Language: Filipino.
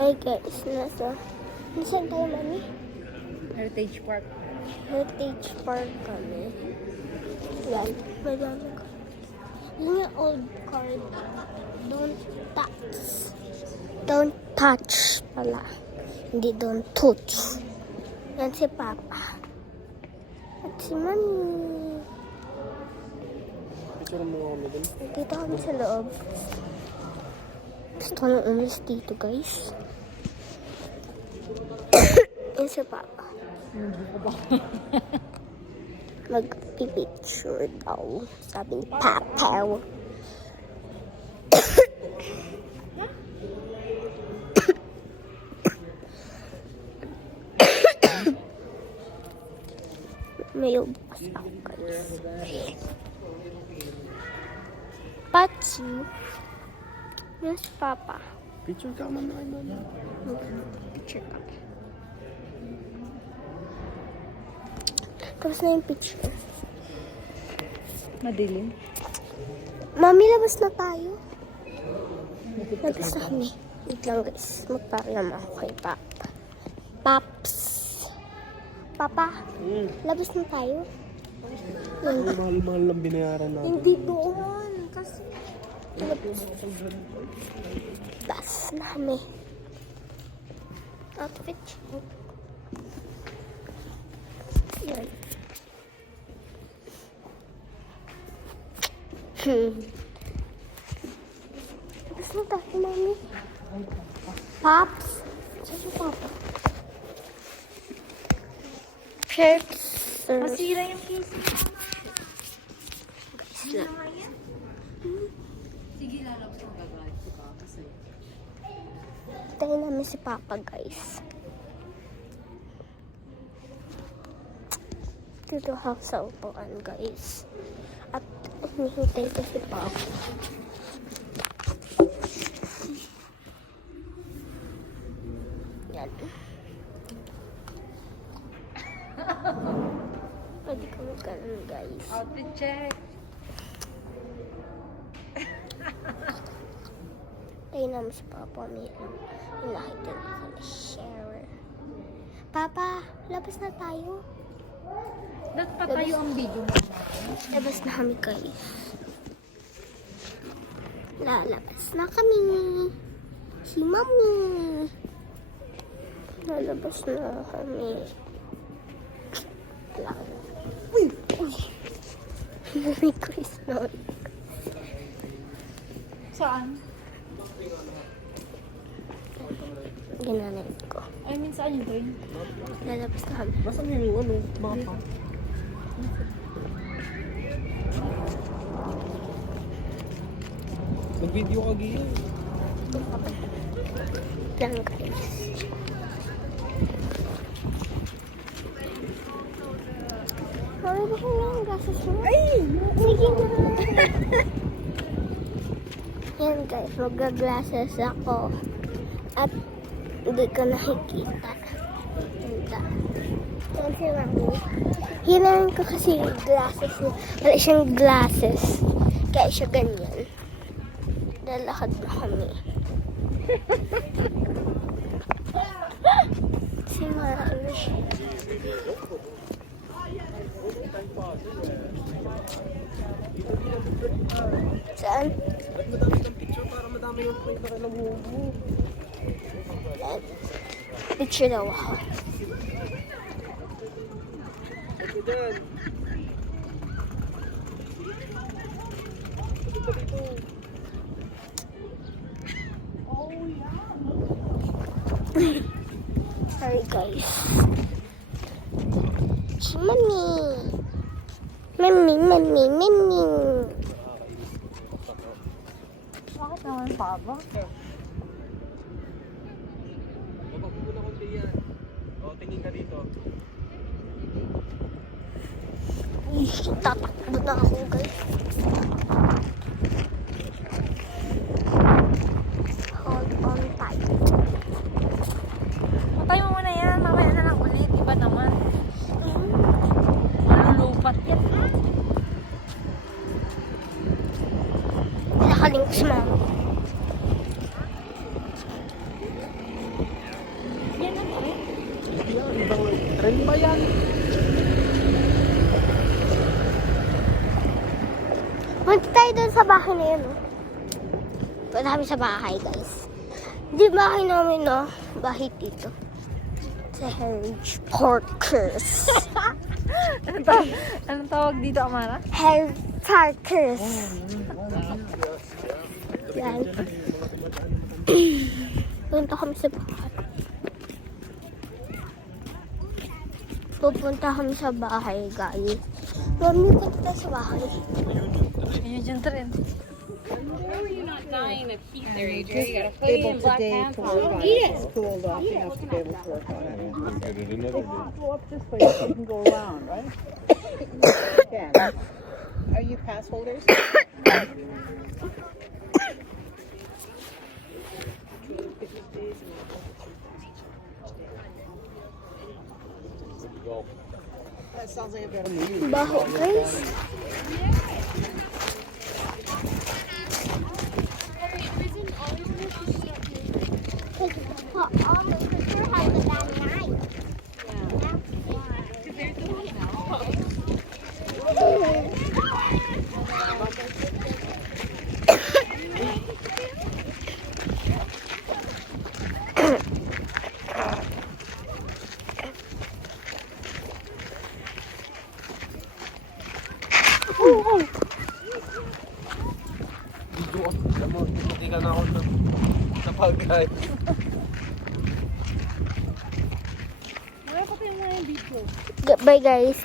Hi guys, nasan tayo, mami? Heritage Park. Heritage Park kami. Yan, madami ko. Yun yung old card. Don't touch. Don't touch pala. Hindi don't touch. Yan si Papa. At si Mami. Picture mo kami dun. Dito kami sa loob. Gusto ko nang umalis dito, guys. Yan si Papa. Mag-picture daw. Sabi ni Papa. May bukas ako, guys. Patsy. Yan si Papa. Picture ka man na kayo, mama. Picture ka. Tapos na yung picture. Madilim. Mami, labas na tayo. Labas na kami. Wait lang, guys. Magpakilam ako kay Papa. Paps. Papa, labas na tayo. Ang mahal-mahal lang binayaran natin. Hindi doon. Kasi labas na kami. Outfit check. Yan. Labas na tayo, Mami. Pops. Saan si Papa? Shirts. Masira yung case. Guys, lang. Sige, lalabas ng gagawin ko ka kasi. Tayo namin si Papa, guys. Dito ako sa upuan, guys. At hinihintay ko si Papa. Yan. Pwede ko magkaroon, guys. Outfit check. Tayo namin si Papa. May nakita na kami shower. Papa, labas na tayo. Dapat patayo ang video mo natin. Labas na kami, guys. Lalabas na kami. Si Mami. Lalabas na kami. Uy! Uy! Mami ko is not. Saan? Ginanay ko. I mean, saan yung train? Lalabas na kami. Nasaan yung mapa? Nag-video ka, Gia. Lang, guys. Mami, baka na ang gasas mo? Ay! Sige na. Yan, guys. Mag-glasses ako. At hindi ko nakikita. Ganda. Yan si Mami. Hilangan ko kasi yung glasses niya. Wala siyang glasses. Kaya siya ganyan. Lalakad na kami. Si Mami. Saan? At madami kang picture para madami yung point na kailang mo. Picture daw ako. Ito dyan. Ito dito. Sorry, guys. Si Mami. Mami, Mami, Mami. Bakit naman Papa? Bababa mo na konti yan. O, tingin ka dito. Uy, tatakbo na ako, guys. Hold on tight. Patay mo muna yan. Mamaya na lang ulit. Iba naman. Malulupat yan. Nakaling ko si Mami. Trail ba yan? Punta tayo dun sa bahay na yun, oh. Punta kami sa bahay, guys. Di bahay namin, no? Bahay dito. Sa Heritage Parkers. Anong tawag dito, Amara? Heritage Parkers. Yan. Punta kami sa bahay. Pupunta kami sa bahay, guys. Mami, punta sa bahay. Ayun dyan rin. You're not dying of heat there, Adrian. You gotta put it in black pants on. It's cooled off enough to be able to work on it. Get it another day. Go up this way so you can go around, right? Can. Are you pass holders? That sounds like a better move. Bahay, guys. Video ako. Alam mo, hindi ka na ako sa pagkain. Bye, guys.